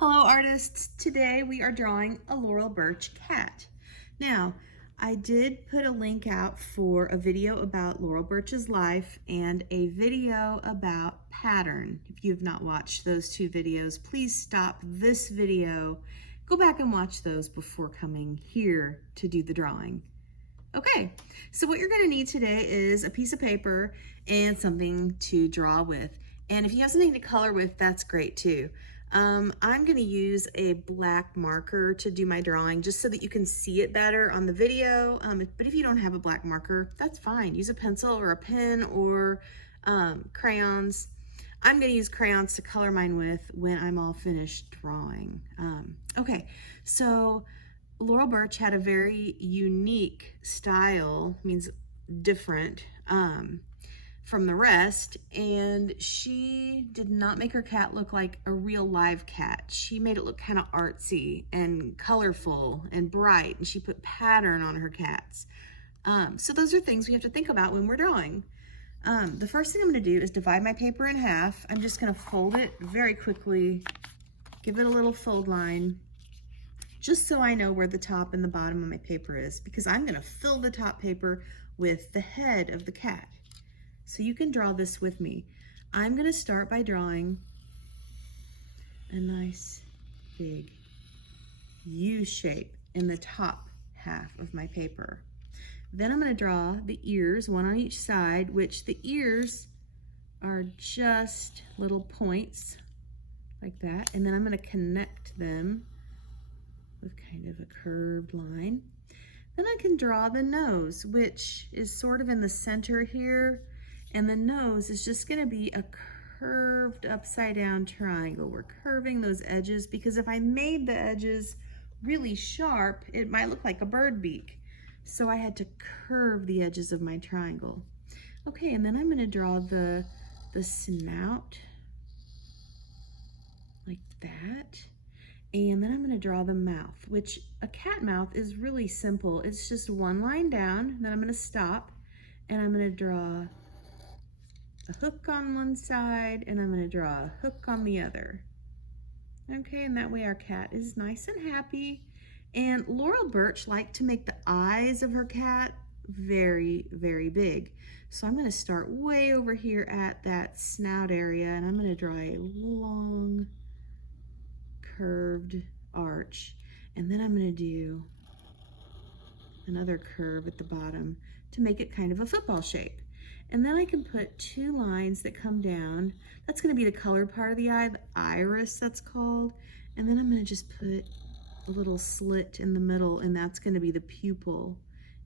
Hello artists, today we are drawing a Laurel Burch cat. Now, I did put a link out for a video about Laurel Burch's life and a video about pattern. If you have not watched those two videos, please stop this video, go back and watch those before coming here to do the drawing. Okay, so what you're gonna need today is a piece of paper and something to draw with. And if you have something to color with, that's great too. I'm gonna use a black marker to do my drawing just so that you can see it better on the video. But if you don't have a black marker, that's fine. Use a pencil or a pen or crayons. I'm gonna use crayons to color mine with when I'm all finished drawing. Okay, so Laurel Burch had a very unique style, means different, from the rest, and she did not make her cat look like a real live cat. She made it look kind of artsy and colorful and bright, and she put pattern on her cats. So those are things we have to think about when we're drawing. The first thing I'm going to do is divide my paper in half. I'm just going to fold it very quickly, give it a little fold line, just so I know where the top and the bottom of my paper is, because I'm going to fill the top paper with the head of the cat. So you can draw this with me. I'm gonna start by drawing a nice big U shape in the top half of my paper. Then I'm gonna draw the ears, one on each side, which the ears are just little points like that. And then I'm gonna connect them with kind of a curved line. Then I can draw the nose, which is sort of in the center here. And the nose is just gonna be a curved upside down triangle. We're curving those edges because if I made the edges really sharp, it might look like a bird beak. So I had to curve the edges of my triangle. Okay, and then I'm gonna draw the snout like that. And then I'm gonna draw the mouth, which a cat mouth is really simple. It's just one line down, then I'm gonna stop, and I'm gonna draw a hook on one side, and I'm going to draw a hook on the other. Okay, and that way our cat is nice and happy. And Laurel Burch liked to make the eyes of her cat very, very big. So I'm going to start way over here at that snout area, and I'm going to draw a long curved arch. And then I'm going to do another curve at the bottom to make it kind of a football shape. And then I can put two lines that come down. That's gonna be the colored part of the eye, the iris that's called. And then I'm gonna just put a little slit in the middle, and that's gonna be the pupil.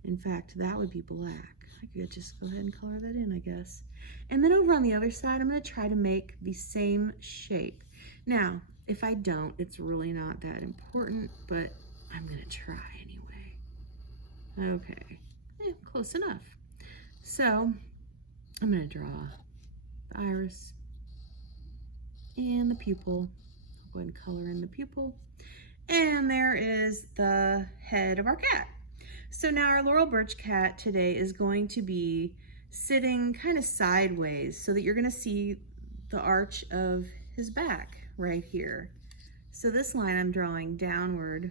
In fact, that would be black. I could just go ahead and color that in, I guess. And then over on the other side, I'm gonna try to make the same shape. Now, if I don't, it's really not that important, but I'm gonna try anyway. Okay, close enough. So, I'm going to draw the iris and the pupil. I'll go ahead and color in the pupil. And there is the head of our cat. So now our Laurel Burch cat today is going to be sitting kind of sideways so that you're going to see the arch of his back right here. So this line I'm drawing downward.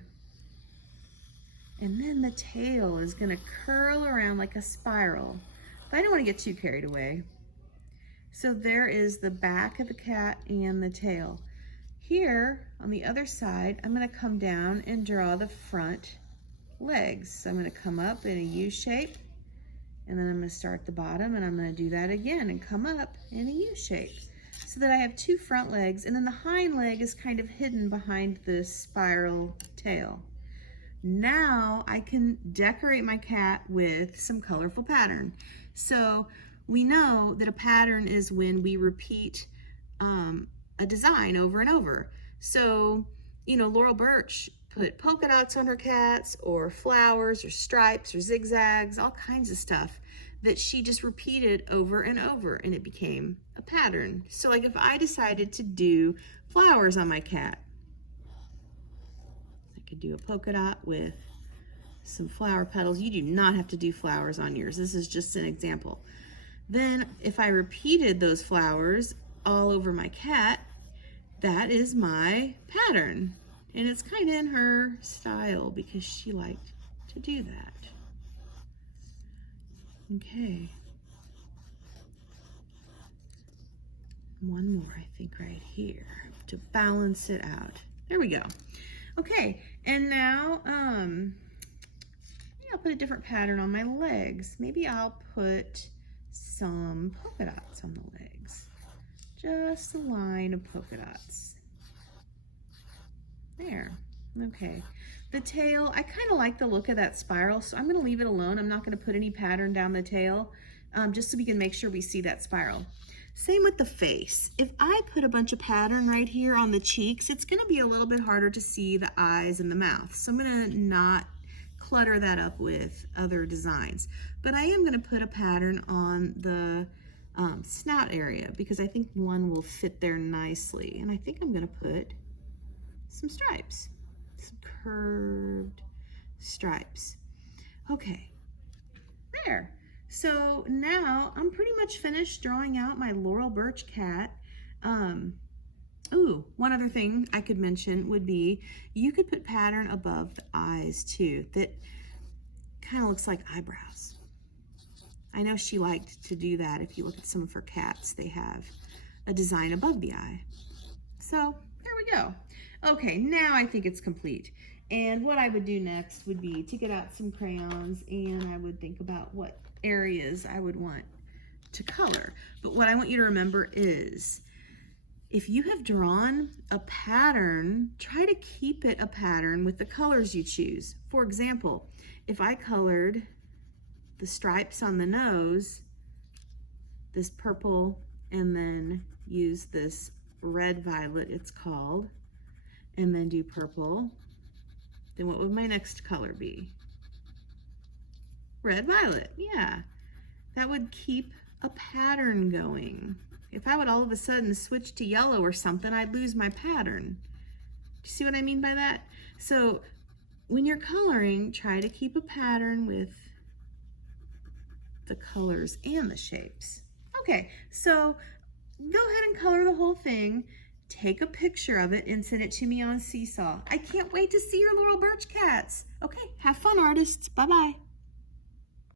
And then the tail is going to curl around like a spiral. But I don't want to get too carried away. So there is the back of the cat and the tail. Here on the other side, I'm going to come down and draw the front legs. So I'm going to come up in a U shape, and then I'm going to start at the bottom, and I'm going to do that again and come up in a U shape so that I have two front legs, and then the hind leg is kind of hidden behind the spiral tail. Now I can decorate my cat with some colorful pattern. So we know that a pattern is when we repeat a design over and over. So, you know, Laurel Burch put polka dots on her cats, or flowers, or stripes, or zigzags, all kinds of stuff that she just repeated over and over, and it became a pattern. So like if I decided to do flowers on my cat, I could do a polka dot with some flower petals. You do not have to do flowers on yours. This is just an example. Then if I repeated those flowers all over my cat, that is my pattern. And it's kind of in her style because she liked to do that. Okay. One more, I think, right here to balance it out. There we go. Okay, and now I'll put a different pattern on my legs. Maybe I'll put some polka dots on the legs. Just a line of polka dots. There. Okay. The tail, I kind of like the look of that spiral, so I'm going to leave it alone. I'm not going to put any pattern down the tail, just so we can make sure we see that spiral. Same with the face. If I put a bunch of pattern right here on the cheeks, it's going to be a little bit harder to see the eyes and the mouth. So I'm going to not clutter that up with other designs. But I am going to put a pattern on the snout area because I think one will fit there nicely. And I think I'm going to put some stripes, some curved stripes. Okay, there. So now I'm pretty much finished drawing out my Laurel Burch cat. Ooh, one other thing I could mention would be you could put pattern above the eyes too that kind of looks like eyebrows. I know she liked to do that. If you look at some of her cats, they have a design above the eye. So there we go. Okay, now I think it's complete. And what I would do next would be to get out some crayons, and I would think about what areas I would want to color. But what I want you to remember is, if you have drawn a pattern, try to keep it a pattern with the colors you choose. For example, if I colored the stripes on the nose, this purple, and then use this red violet, it's called, and then do purple, then what would my next color be? Red violet, yeah. That would keep a pattern going. If I would all of a sudden switch to yellow or something, I'd lose my pattern. Do you see what I mean by that? So when you're coloring, try to keep a pattern with the colors and the shapes. Okay, so go ahead and color the whole thing. Take a picture of it and send it to me on Seesaw. I can't wait to see your Laurel Burch cats. Okay, have fun, artists. Bye-bye.